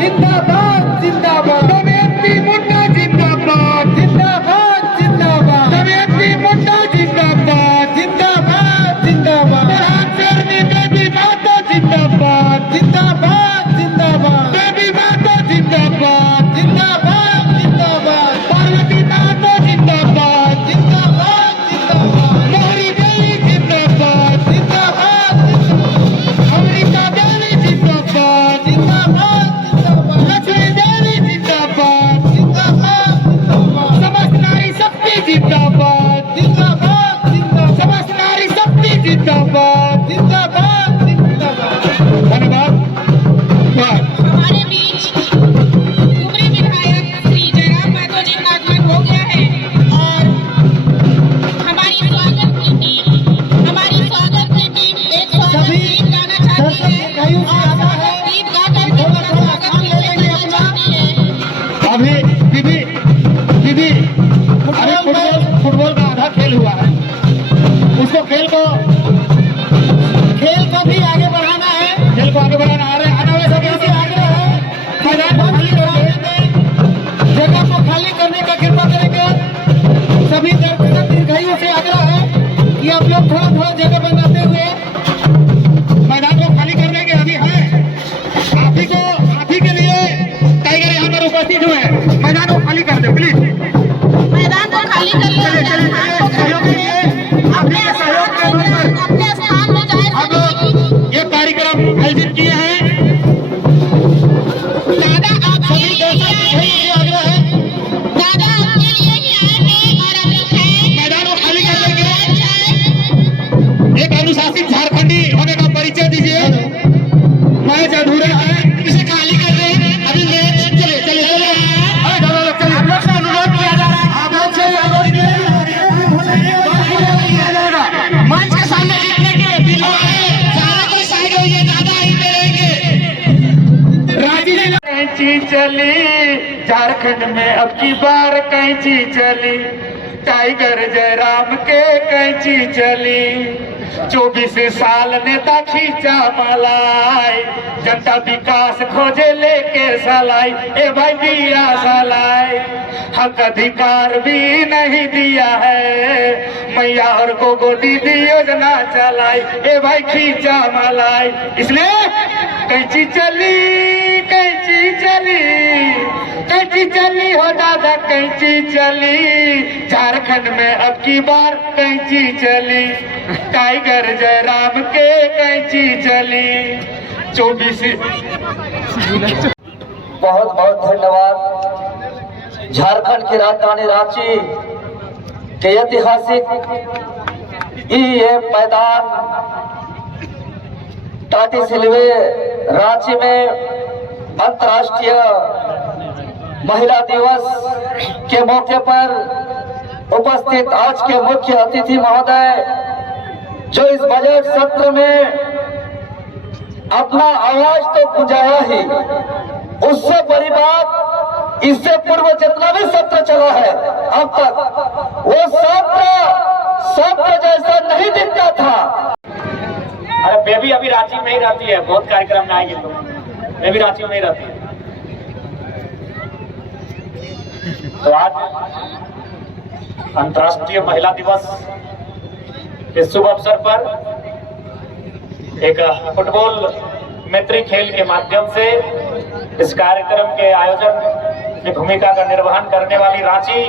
जिंदाबाद जिंदाबाद दमयंती मुंडा जिंदाबाद जिंदाबाद जिंदाबाद दमयंती मुंडा जिंदाबाद जिंदाबाद जिंदाबाद देवी माता जिंदाबाद जिंदाबाद जिंदाबाद देवी माता जिंदाबाद जिंदाबाद जिंदाबाद पार्वती माता जिंदाबाद जिंदाबाद जिंदाबाद मोहरी देवी जिंदाबाद जिंदाबाद अमृता देवी जिंदाबाद जिंदाबाद जिंदाबाद लक्ष्मी देवी जिंदाबाद जिंदाबाद जिंदाबाद समस्त नारी शक्ति जिंदाबाद जिंदाबाद जिंदाबाद समस्त नारी शक्ति जिंदाबाद जिंदाबाद जिंदाबाद धन्यवाद। हमारे बीच कुमरी विधायक श्री जयराम महतो जी का आगमन हो गया है और हमारी स्वागत की टीम एक स्वागत गीत गाना चाहती है और स्वागत गीत गाकर के बड़ा स्वागत करना चाहती है। अभी दीदी अरे फुटबॉल का आधा खेल हुआ है, उसको खेल को भी आगे बढ़ाना है, खेल को आगे बढ़ाना आ रहे आना वैसे कैसे आगे है मैदान को खाली करवाने में जगह को खाली करने का कृपा करेंगे। सभी दीर्घायु से आग्रह है कि आप लोग थोड़ा जगह बनाते हुए मैदान को खाली कर देंगे। अभी है आप ही के लिए टाइगर यहाँ पर उपस्थित हुए हैं, मैदान को खाली कर दो प्लीज। मैदान को खाली कर लीजिए, अपने स्थान में जाए। हम ये कार्यक्रम आयोजित किए हैं। दादा आपके लिए आग्रह है दादा आपके लिए ही आए हैं और अभी हैं मैदान को खाली कर देंगे। एक अनुशासित झारखंडी होने का परिचय दीजिए। मैच अधूरे हैं, इसे खाली कर रहे हैं। अभी मैच चले आप लोग से अनुरोध किया जा रहा है, आप लोग से मंच के सामने जीतने के सारे कोई साइड होइए, दादा ही पे रहेंगे। राजी कैंची चली झारखंड में अब की बार कैंची चली, टाइगर जयराम के कैंची चली। 24 साल नेता खींचा मलाई, जनता विकास खोजे लेके सलाई। ए भाई दिया सलाई, हक अधिकार भी नहीं दिया है, मैया और गोगो दीदी योजना चलाई। ए भाई खींचा मलाई, इसलिए कैंची चली कैंची चली कैंची चली हो दादा कैंची चली, झारखंड में अब की बार कैंची चली, टाइगर जयराम के कैंची चली। 24 बहुत बहुत धन्यवाद। झारखंड की राजधानी रांची के ऐतिहासिक ये मैदान टाटी सिलवे रांची में अंतर्राष्ट्रीय महिला दिवस के मौके पर उपस्थित आज के मुख्य अतिथि महोदय जो इस बजट सत्र में अपना आवाज तो गुंजाया ही, उससे बड़ी बात इससे पूर्व जितना भी सत्र चला है अब तक वो सत्र जैसा नहीं दिखता था। अरे बेबी अभी रांची में ही रहती है, बहुत कार्यक्रम में आएंगे तो बेबी रांची में ही रहती है। तो आज अंतर्राष्ट्रीय महिला दिवस के शुभ अवसर पर एक फुटबॉल मैत्री खेल के माध्यम से इस कार्यक्रम के आयोजन की भूमिका का निर्वहन करने वाली रांची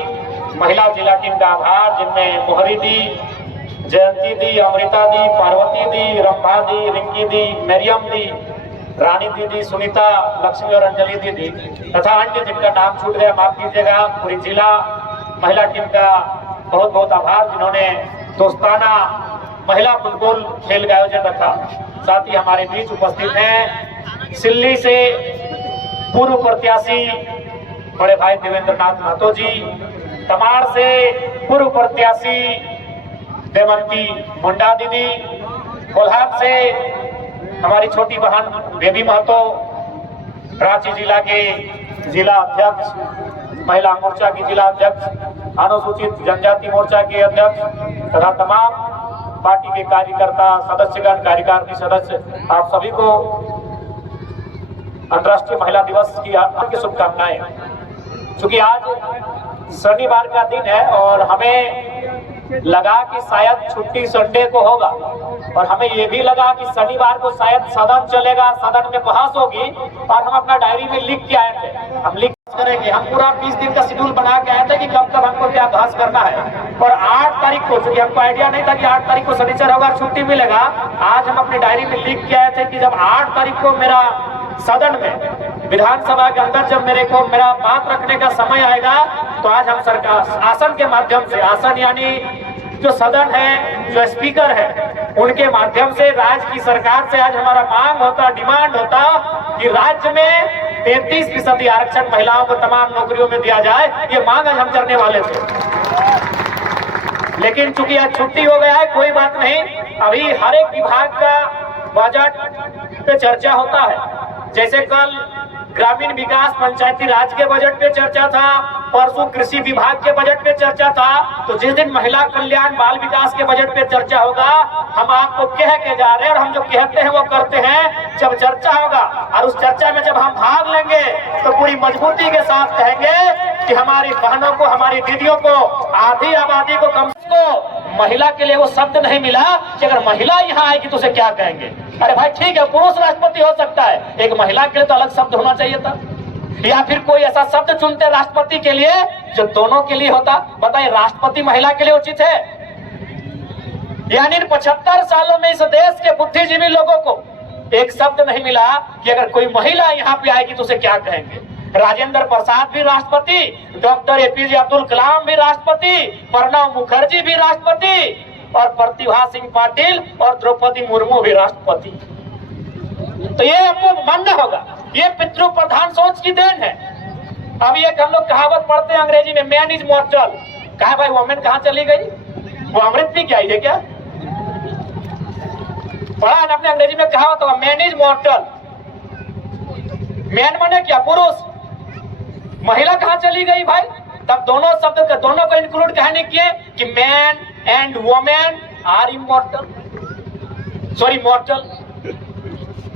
महिला जिला टीम का आभार, जिनमें मोहरी दी, जयंती दी, अमृता दी, पार्वती दी, रंभा दी, रिंकी दी, मरियम दी, रानी दीदी, सुनीता, लक्ष्मी और अंजलि दीदी तथा अन्य जिनका नाम छूट गया माफ कीजिएगा। पूरी जिला महिला टीम का बहुत बहुत आभार, जिन्होंने दोस्ताना महिला फुटबॉल खेल का आयोजन रखा। साथ ही हमारे बीच उपस्थित हैं सिल्ली से पूर्व प्रत्याशी बड़े भाई देवेंद्र नाथ महतो जी, तमाड़ से पूर्व प्रत्याशी देवंती मुंडा दीदी, कोल्हान से हमारी छोटी बहन बेबी महतो, रांची जिला के जिला अध्यक्ष, महिला मोर्चा की जिला अध्यक्ष, अनुसूचित जनजाति मोर्चा के अध्यक्ष तथा तमाम पार्टी के कार्यकर्ता, सदस्यगण, कार्यकारिणी सदस्य, आप सभी को अंतर्राष्ट्रीय महिला दिवस की शुभकामनाएं। क्योंकि आज शनिवार का दिन है और हमें लगा कि शायद छुट्टी संडे को होगा, और हमें ये भी लगा कि शनिवार को शायद सदन चलेगा, सदन में बहस होगी, और हम अपना डायरी में लिख के आए थे हम लिख करेंगे। हम पूरा 20 दिन का शेड्यूल बना के आए थे कि कब कब हमको क्या बहस करना है। और 8 तारीख को, चूंकि हमको आइडिया नहीं था कि 8 तारीख को शनिचर होगा, छुट्टी मिलेगा, आज हम अपनी डायरी में लिख के आए थे कि जब 8 तारीख को मेरा सदन में विधानसभा के अंदर जब मेरा बात रखने का समय आएगा, तो आज हम सरकार आसन के माध्यम से, आसन यानी जो सदन है, जो स्पीकर है, उनके माध्यम से राज्य की सरकार से आज हमारा मांग होता, डिमांड होता कि राज्य में 33% आरक्षण महिलाओं को तमाम नौकरियों में दिया जाए। ये मांग आज हम करने वाले थे, लेकिन चूंकि आज छुट्टी हो गया है, कोई बात नहीं। अभी हर एक विभाग का बजट पे चर्चा होता है। जैसे कल ग्रामीण विकास पंचायती राज के बजट पे चर्चा था, परसों कृषि विभाग के बजट पे चर्चा था, तो जिस दिन महिला कल्याण बाल विकास के बजट पे चर्चा होगा, हम आपको कह के जा रहे हैं, और हम जो कहते हैं वो करते हैं। जब चर्चा होगा और उस चर्चा में जब हम भाग लेंगे, तो पूरी मजबूती के साथ कहेंगे कि हमारी बहनों को, हमारी दीदियों को, आधी आबादी को, कम को महिला के लिए वो शब्द नहीं मिला कि अगर महिला यहाँ आएगी तो उसे क्या कहेंगे। अरे भाई ठीक है, पुरुष राष्ट्रपति हो सकता है, एक महिला के लिए तो अलग शब्द होना चाहिए था, या फिर कोई ऐसा शब्द चुनते राष्ट्रपति के लिए जो दोनों के लिए होता। बताइए, राष्ट्रपति महिला के लिए उचित है? यानी 75 सालों में इस देश के बुद्धिजीवी लोगों को एक शब्द नहीं मिला कि अगर कोई महिला यहाँ पे आएगी तो उसे क्या कहेंगे। राजेंद्र प्रसाद भी राष्ट्रपति, डॉक्टर APJ अब्दुल कलाम भी राष्ट्रपति, प्रणब मुखर्जी भी राष्ट्रपति, और प्रतिभा सिंह पाटिल और द्रौपदी मुर्मू भी राष्ट्रपति। तो ये आपको मानना होगा, ये पितृ प्रधान सोच की देन है। अब ये हम लोग कहावत पढ़ते हैं अंग्रेजी में, मैन इज मॉर्टल। कहा भाई वोमेन कहाँ चली गई? वो अमृत भी क्या है क्या? पढ़ा है ना आपने अंग्रेजी में कहावत होगा, मैन इज मॉर्टल। मैन माने क्या? पुरुष। महिला कहाँ चली गई भाई? तब दोनों शब्द दोनों को इंक्लूड कहने किए कि man and women are immortal, sorry mortal.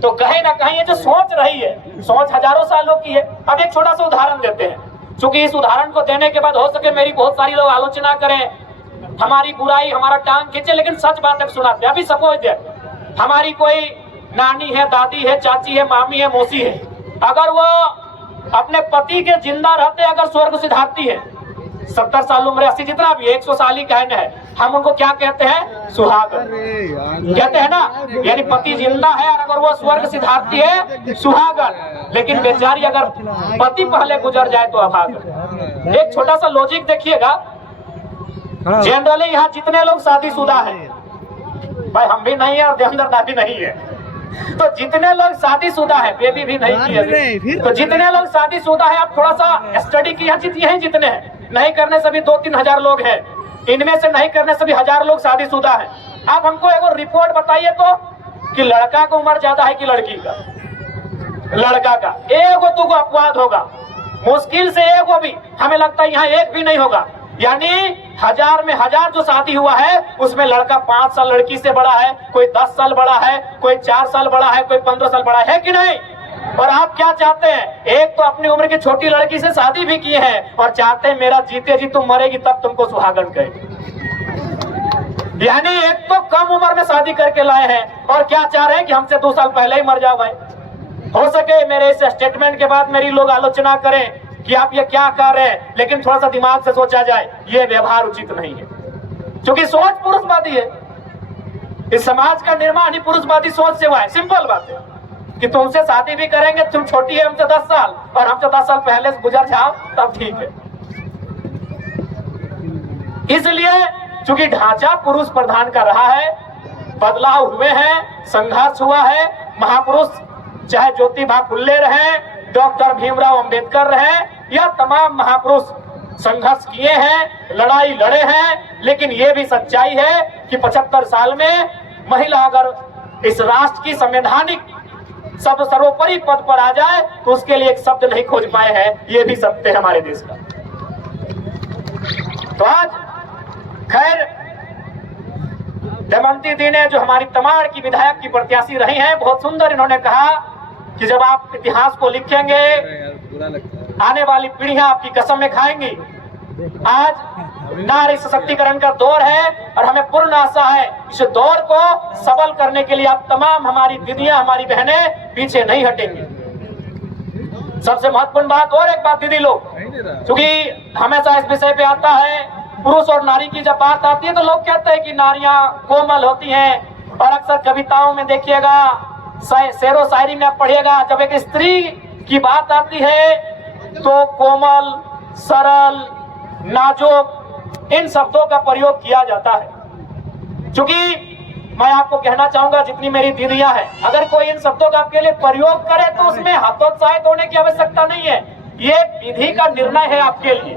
तो कहीं ना कहीं ये जो सोच रही है, सोच हजारों सालों की है। अब एक छोटा सा उदाहरण देते हैं, क्योंकि इस उदाहरण को देने के बाद हो सके मेरी बहुत सारी लोग आलोचना करें, हमारी बुराई, हमारा टांग खींचे, लेकिन सच बात है सुनाते। अभी सपोज दे हमारी कोई नानी है, दादी है, चाची है, मामी है, मौसी है, अगर वो अपने पति के जिंदा रहते अगर स्वर्ग सिधारती है, 70 साल उम्र, 80 जितना भी, 100 साल ही कहना है, हम उनको क्या कहते हैं? सुहागन कहते हैं ना। यानी पति जिंदा है और अगर वो स्वर्ग सिधारती है, सुहागन। लेकिन बेचारी अगर पति पहले गुजर जाए तो अभागन। एक छोटा सा लॉजिक देखिएगा, जनरली यहाँ जितने लोग शादीशुदा हैं, भाई हम भी नहीं है और देवेंद्र दा भी नहीं है, तो जितने लोग शादीशुदा है, बेबी भी नहीं किए, तो जितने लोग शादीशुदा है, आप थोड़ा सा स्टडी किया, यही जितने हैं, नहीं करने से भी 2-3 हजार लोग हैं, इनमें से नहीं करने से भी 1000 लोग शादीशुदा हैं। आप हमको एक रिपोर्ट बताइए तो कि लड़का का उम्र ज्यादा है कि लड़की का? लड़का का। एगो दुगो अपवाद होगा, मुश्किल से एगो भी, हमें लगता है यहाँ एक भी नहीं होगा। यानी 1000 में 1000 जो शादी हुआ है, उसमें लड़का 5 साल लड़की से बड़ा है, कोई 10 साल बड़ा है, कोई 4 साल बड़ा है, कोई 15 साल बड़ा है कि नहीं? और आप क्या चाहते हैं? एक तो अपनी उम्र की छोटी लड़की से शादी भी किए हैं और चाहते हैं मेरा जीते जी तुम मरेगी तब तुमको सुहागन कहे। यानी एक तो कम उम्र में शादी करके लाए हैं और क्या चाह रहे हैं कि हमसे 2 साल पहले ही मर जाओ भाई। हो सके मेरे इस स्टेटमेंट के बाद मेरी लोग आलोचना करें कि आप ये क्या कर रहे हैं, लेकिन थोड़ा सा दिमाग से सोचा जाए, ये व्यवहार उचित नहीं है, क्योंकि सोच पुरुषवादी है। इस समाज का निर्माण ही पुरुषवादी सोच से हुआ है। सिंपल बात है कि तुमसे शादी भी करेंगे, तुम छोटी है हमसे 10 साल और हमसे 10 साल पहले से गुजर जाओ तब ठीक है। इसलिए चूंकि ढांचा पुरुष प्रधान का रहा है, बदलाव हुए हैं, संघर्ष हुआ है, महापुरुष चाहे ज्योतिबा फुल्ले रहे, डॉक्टर भीमराव अंबेडकर रहे, या तमाम महापुरुष संघर्ष किए हैं, लड़ाई लड़े हैं, लेकिन ये भी सच्चाई है कि 75 साल में महिला अगर इस राष्ट्र की संवैधानिक सब सर्वोपरि पद पर आ जाए तो उसके लिए एक शब्द नहीं खोज पाए हैं। ये भी सत्य है हमारे देश का। तो आज खैर दमयंती दी ने, जो हमारी तमाड़ की विधायक की प्रत्याशी रही हैं, बहुत सुंदर इन्होंने कहा कि जब आप इतिहास को लिखेंगे आने वाली पीढ़ियां आपकी कसम में खाएंगी। आज नारी सशक्तिकरण का दौर है और हमें पूर्ण आशा है इस दौर को सबल करने के लिए आप तमाम हमारी दीदियां, हमारी बहनें पीछे नहीं हटेंगी। सबसे महत्वपूर्ण बात और एक बात दीदी लोग, क्योंकि हमेशा इस विषय पे आता है पुरुष और नारी की जब बात आती है तो लोग कहते हैं कि नारियां कोमल होती हैं, और अक्सर कविताओं में देखिएगा, शेरो शायरी में आप पढ़िएगा, जब एक स्त्री की बात आती है तो कोमल, सरल, नाजुक इन शब्दों का प्रयोग किया जाता है। क्योंकि मैं आपको कहना चाहूंगा जितनी मेरी दीदियां हैं, अगर कोई इन शब्दों का आपके लिए प्रयोग करे तो उसमें हतोत्साहित होने की आवश्यकता नहीं है। ये विधि का निर्णय है आपके लिए,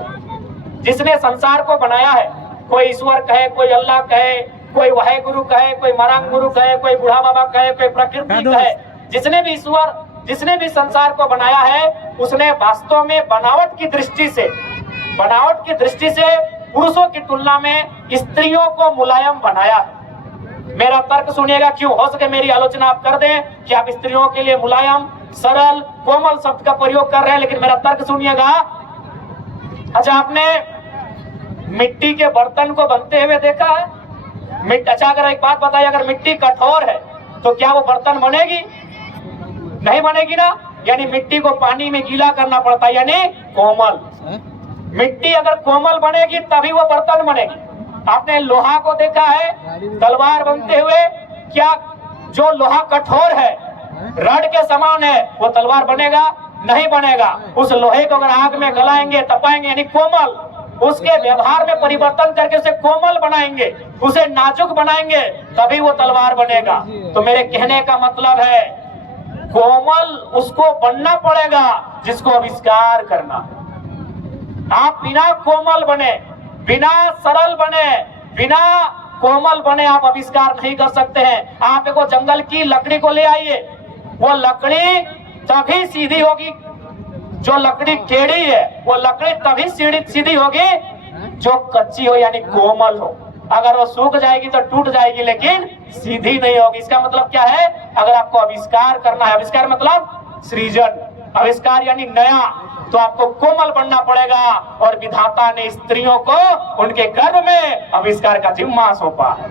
जिसने संसार को बनाया है। कोई ईश्वर कहे, कोई अल्लाह कहे, कोई वाहे गुरु कहे, कोई मरांग गुरु कहे, कोई बूढ़ा बाबा कहे, कोई प्रकृति कहे, जिसने भी ईश्वर, जिसने भी संसार को बनाया है उसने वास्तव में बनावट की दृष्टि से पुरुषों की तुलना में स्त्रियों को मुलायम बनाया है। मेरा तर्क सुनिएगा, क्यों हो सके मेरी आलोचना आप कर दें कि आप स्त्रियों के लिए मुलायम, सरल, कोमल शब्द का प्रयोग कर रहे हैं, लेकिन मेरा तर्क सुनिएगा। अच्छा, आपने मिट्टी के बर्तन को बनते हुए देखा है? अच्छा, अगर एक बात बताइए, अगर मिट्टी कठोर है तो क्या वो बर्तन बनेगी? नहीं बनेगी ना। यानी मिट्टी को पानी में गीला करना पड़ता है, यानी कोमल। मिट्टी अगर कोमल बनेगी तभी वो बर्तन बनेगी। आपने लोहा को देखा है तलवार बनते हुए? क्या जो लोहा कठोर है, रड के समान है, वो तलवार बनेगा? नहीं बनेगा। उस लोहे को अगर आग में गलाएंगे, तपाएंगे, यानी कोमल, उसके व्यवहार में परिवर्तन करके उसे कोमल बनाएंगे, उसे नाजुक बनाएंगे, तभी वो तलवार बनेगा। तो मेरे कहने का मतलब है कोमल उसको बनना पड़ेगा जिसको आविष्कार करना। आप बिना कोमल बने, बिना सरल बने, बिना कोमल बने आप आविष्कार नहीं कर सकते हैं। आप एक जंगल की लकड़ी को ले आइए, वो लकड़ी तभी सीधी होगी, जो लकड़ी टेढ़ी है वो लकड़ी तभी सीधी होगी जो कच्ची हो, यानी कोमल हो। अगर वो सूख जाएगी तो टूट जाएगी, लेकिन सीधी नहीं होगी। इसका मतलब क्या है? अगर आपको आविष्कार करना है, आविष्कार मतलब सृजन, आविष्कार यानी नया, तो आपको कोमल बनना पड़ेगा। और विधाता ने स्त्रियों को उनके गर्भ में आविष्कार का जिम्मा सौंपा है।